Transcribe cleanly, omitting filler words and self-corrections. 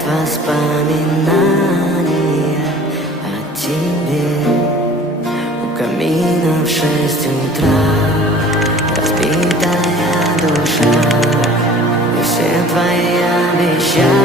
Оживляет воспоминания о тебе. У камина в 6 утра разбитая душа, и все твои обещания